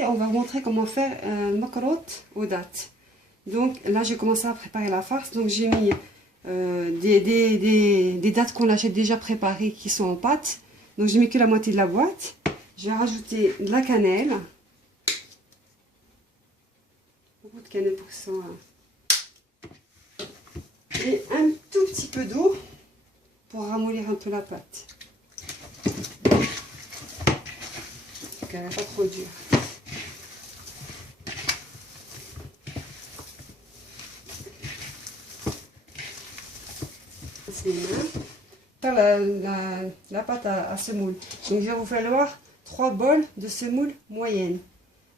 Et on va vous montrer comment faire un macarot aux dattes. Donc là, j'ai commencé à préparer la farce. Donc j'ai mis des dattes qu'on achète déjà préparées qui sont en pâte. Donc j'ai mis que la moitié de la boîte. Je vais rajouter de la cannelle. Beaucoup de cannelle pour que ça soit... Et un tout petit peu d'eau pour ramollir un peu la pâte. Qu'elle n'est pas trop dure. Les mains. Faire la pâte à semoule. Donc il va vous falloir 3 bols de semoule moyenne,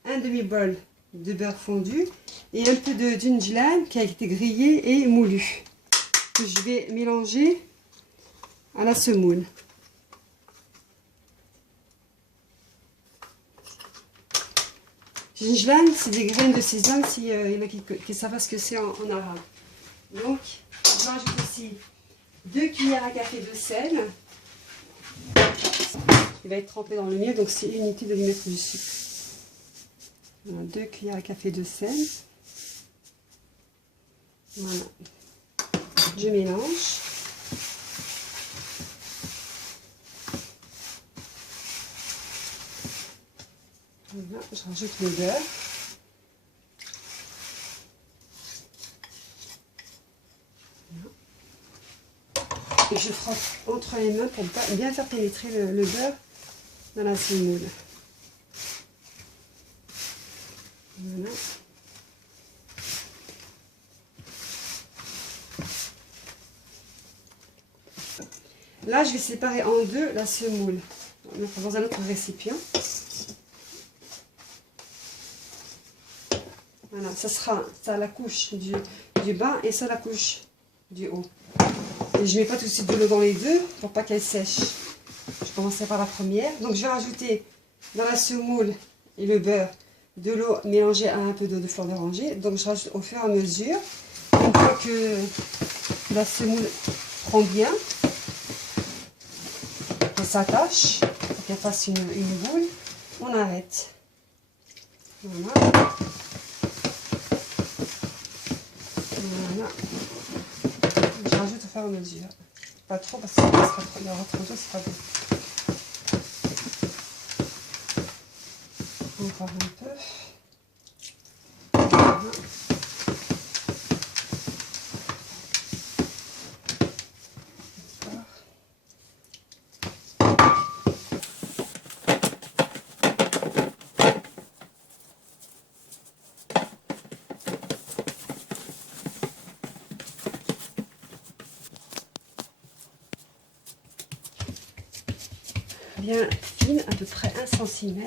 un demi-bol de beurre fondu et un peu de gingembre qui a été grillé et moulu, que je vais mélanger à la semoule. Gingembre, c'est des graines de sésame, s'il y en a qui savent ce que c'est en arabe. Donc je rajoute aussi 2 cuillères à café de sel. Il va être trempé dans le miel, donc c'est inutile de lui mettre du sucre. Voilà, 2 cuillères à café de sel. Voilà. Je mélange. Voilà, je rajoute le beurre. Et je frotte entre les mains pour bien faire pénétrer le beurre dans la semoule. Voilà. Là, je vais séparer en deux la semoule. On va mettre dans un autre récipient. Voilà, ça sera ça la couche du bas et ça la couche du haut. Et je ne mets pas tout de suite de l'eau dans les deux pour pas qu'elle sèche. Je commencerai par la première. Donc je vais rajouter dans la semoule et le beurre de l'eau mélangée à un peu d'eau de fleur d'oranger. Donc je rajoute au fur et à mesure. Une fois que la semoule prend bien, qu'elle s'attache, qu'elle fasse une boule, on arrête. Voilà. Voilà. Je rajoute au fur et à mesure. Pas trop parce qu'il y aura trop d'eau, c'est pas bon. Encore un peu. Voilà. Bien fine, à peu près 1 cm.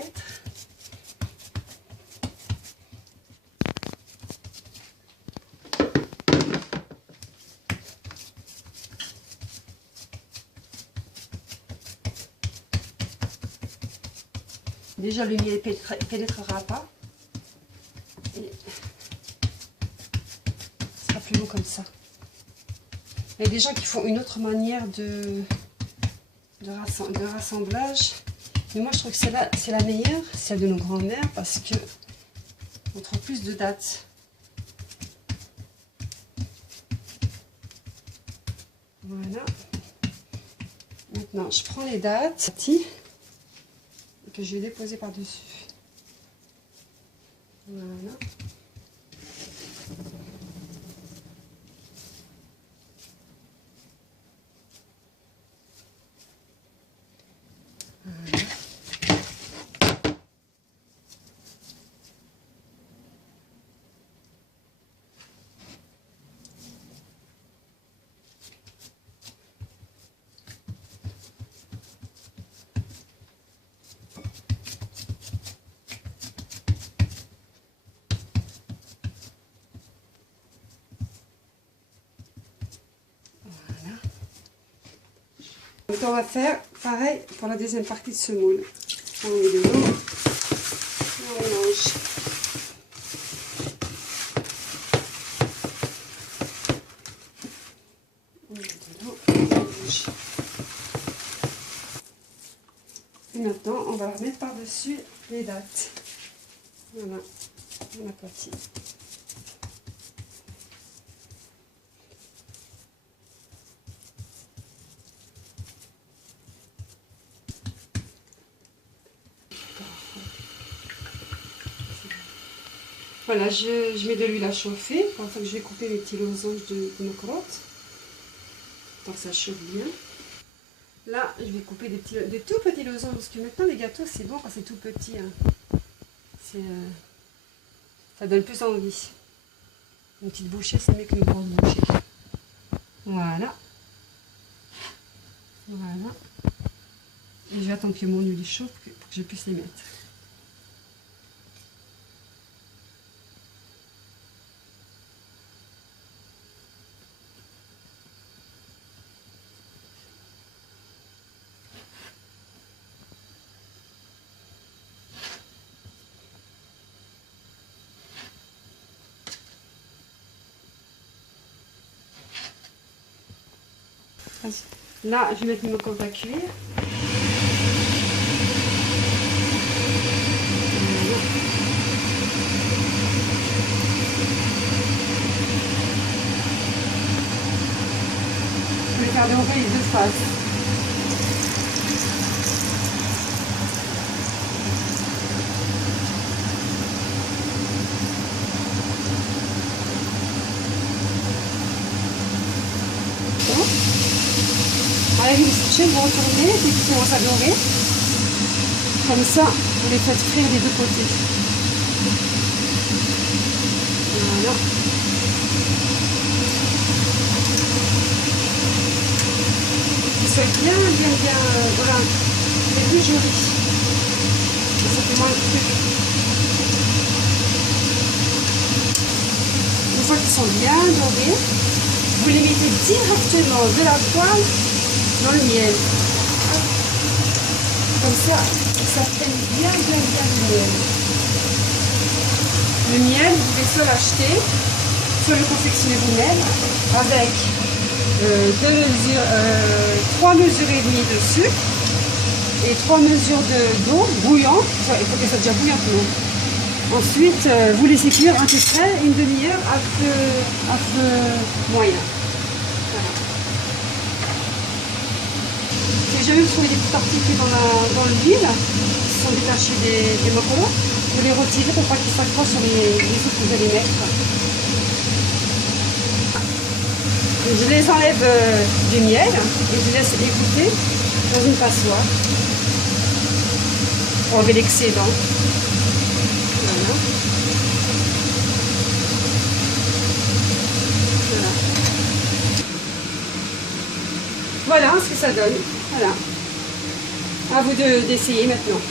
Déjà le miel ne pénétrera pas. Et ce sera plus beau comme ça. Il y a des gens qui font une autre manière de rassemblage. Mais moi je trouve que c'est la meilleure, celle de nos grands-mères, parce que on trouve plus de dates. Voilà. Maintenant je prends les dates que je vais déposer par-dessus. Voilà. Donc on va faire pareil pour la deuxième partie de semoule. On met de l'eau, on mélange. On met de l'eau, on mélange. Et maintenant on va remettre par-dessus les dattes. Voilà, on aplatit. Voilà, je mets de l'huile à chauffer. Pour ça que je vais couper les petits losanges de nos carottes. Tant que ça chauffe bien. Là, je vais couper des tout petits losanges. Parce que maintenant, les gâteaux, c'est bon quand c'est tout petit. Hein. Ça donne plus envie. Une petite bouchée, c'est mieux qu'une grande bouchée. Voilà. Voilà. Et je vais attendre que mon huile chauffe pour que je puisse les mettre. Là, je vais mettre mon compte à cuire. Je vais faire dorer les deux faces. Avec une fourchette, vous retournez et puis vous commencez à dorer. Comme ça, vous les faites frire des deux côtés. Voilà. Ils soient bien, voilà, les plus jolis. Et ça fait moins de trucs. Une fois qu'ils sont bien dorés, vous les mettez directement de la poêle dans le miel. Comme ça, ça prenne bien le miel. Le miel, vous pouvez soit l'acheter, soit le confectionner vous-même avec 3 mesures et demie de sucre et 3 mesures d'eau bouillante. Il faut que ça soit déjà bouillant. Ensuite, vous laissez cuire à peu près une demi-heure à feu moyen. J'ai jamais trouvé des petites particules dans l'huile qui sont détachées des macaroons. Vous les retirez pour pas qu'ils s'accrochent sur les œufs que vous allez mettre. Je les enlève du miel et je les laisse égoutter dans une passoire pour enlever l'excédent. Voilà. Voilà ce que ça donne. Voilà. À vous d'essayer maintenant.